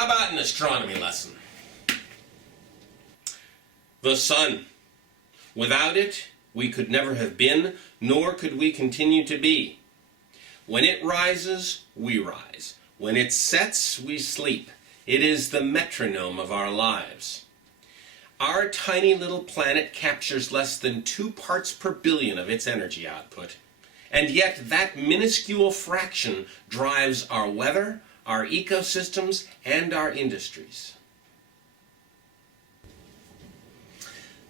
How about an astronomy lesson? The sun. Without it, we could never have been, nor could we continue to be. When it rises, we rise. When it sets, we sleep. It is the metronome of our lives. Our tiny little planet captures less than 2 parts per billion of its energy output. And yet that minuscule fraction drives our weather, our ecosystems, and our industries.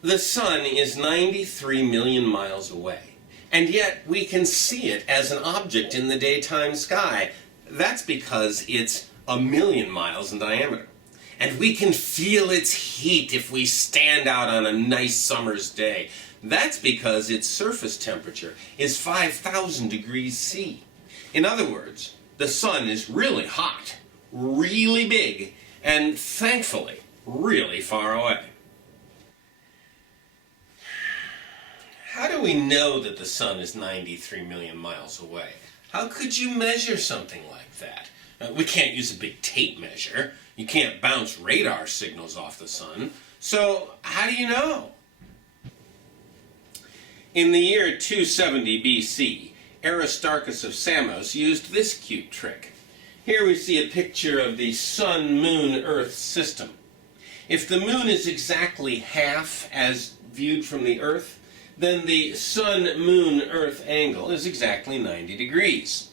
The sun is 93 million miles away, and yet we can see it as an object in the daytime sky. That's because it's 1 million miles in diameter. And we can feel its heat if we stand out on a nice summer's day. That's because its surface temperature is 5,000 degrees C. In other words, the sun is really hot, really big, and thankfully, really far away. How do we know that the sun is 93 million miles away? How could you measure something like that? We can't use a big tape measure. You can't bounce radar signals off the sun. So how do you know? In the year 270 BC, Aristarchus of Samos used this cute trick. Here we see a picture of the Sun-Moon-Earth system. If the moon is exactly half as viewed from the Earth, then the Sun-Moon-Earth angle is exactly 90 degrees.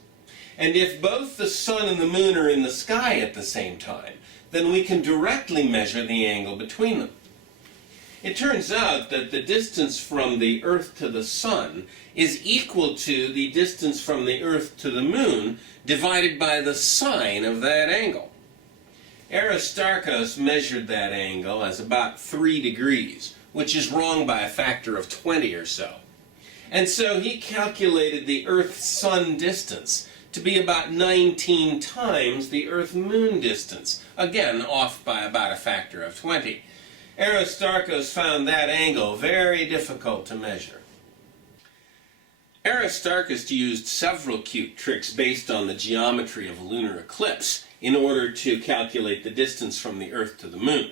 And if both the sun and the moon are in the sky at the same time, then we can directly measure the angle between them. It turns out that the distance from the Earth to the sun is equal to the distance from the Earth to the moon divided by the sine of that angle. Aristarchus measured that angle as about 3 degrees, which is wrong by a factor of 20 or so. And so he calculated the Earth-Sun distance to be about 19 times the Earth-Moon distance, again off by about a factor of 20. Aristarchus found that angle very difficult to measure. Aristarchus used several cute tricks based on the geometry of a lunar eclipse in order to calculate the distance from the Earth to the Moon.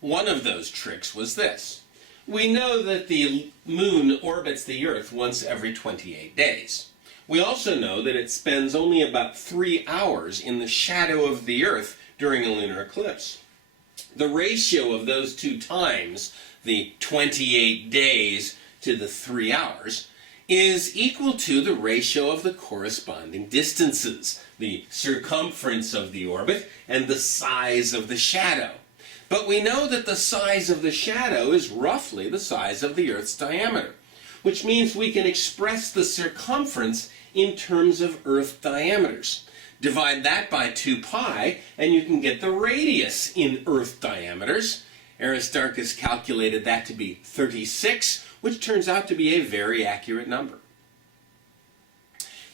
One of those tricks was this. We know that the Moon orbits the Earth once every 28 days. We also know that it spends only about 3 hours in the shadow of the Earth during a lunar eclipse. The ratio of those two times, the 28 days to the 3 hours, is equal to the ratio of the corresponding distances, the circumference of the orbit and the size of the shadow. But we know that the size of the shadow is roughly the size of the Earth's diameter, which means we can express the circumference in terms of Earth diameters. Divide that by 2 pi, and you can get the radius in Earth diameters. Aristarchus calculated that to be 36, which turns out to be a very accurate number.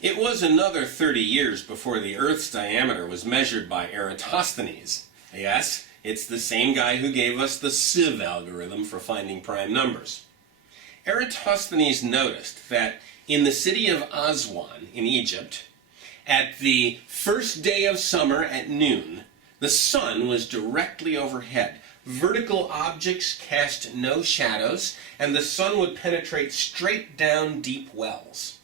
It was another 30 years before the Earth's diameter was measured by Eratosthenes. Yes, it's the same guy who gave us the sieve algorithm for finding prime numbers. Eratosthenes noticed that in the city of Aswan in Egypt, at the first day of summer at noon, the sun was directly overhead. Vertical objects cast no shadows, and the sun would penetrate straight down deep wells.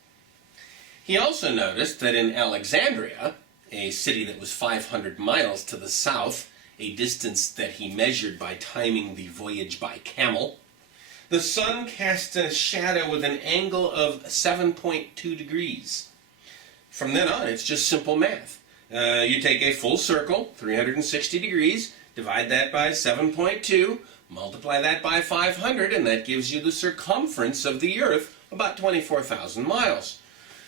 He also noticed that in Alexandria, a city that was 500 miles to the south, a distance that he measured by timing the voyage by camel, the sun cast a shadow with an angle of 7.2 degrees. From then on, it's just simple math. You take a full circle, 360 degrees, divide that by 7.2, multiply that by 500, and that gives you the circumference of the Earth, about 24,000 miles.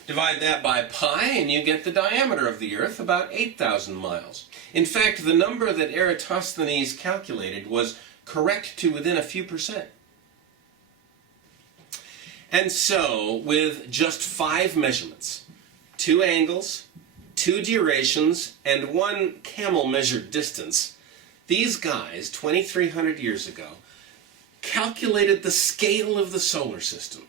Divide that by pi, and you get the diameter of the Earth, about 8,000 miles. In fact, the number that Eratosthenes calculated was correct to within a few percent. And so, with just 5 measurements, 2 angles, 2 durations, and 1 camel-measured distance, these guys, 2,300 years ago, calculated the scale of the solar system.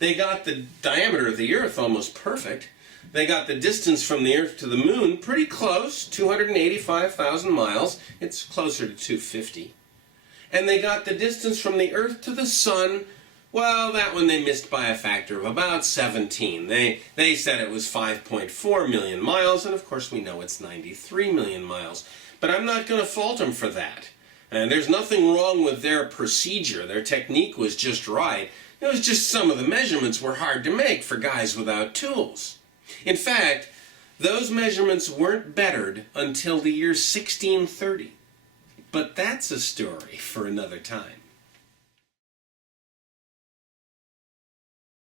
They got the diameter of the Earth almost perfect. They got the distance from the Earth to the Moon pretty close, 285,000 miles. It's closer to 250. And they got the distance from the Earth to the Sun. Well, that one they missed by a factor of about 17. They said it was 5.4 million miles, and of course we know it's 93 million miles. But I'm not going to fault them for that. And there's nothing wrong with their procedure. Their technique was just right. It was just some of the measurements were hard to make for guys without tools. In fact, those measurements weren't bettered until the year 1630. But that's a story for another time.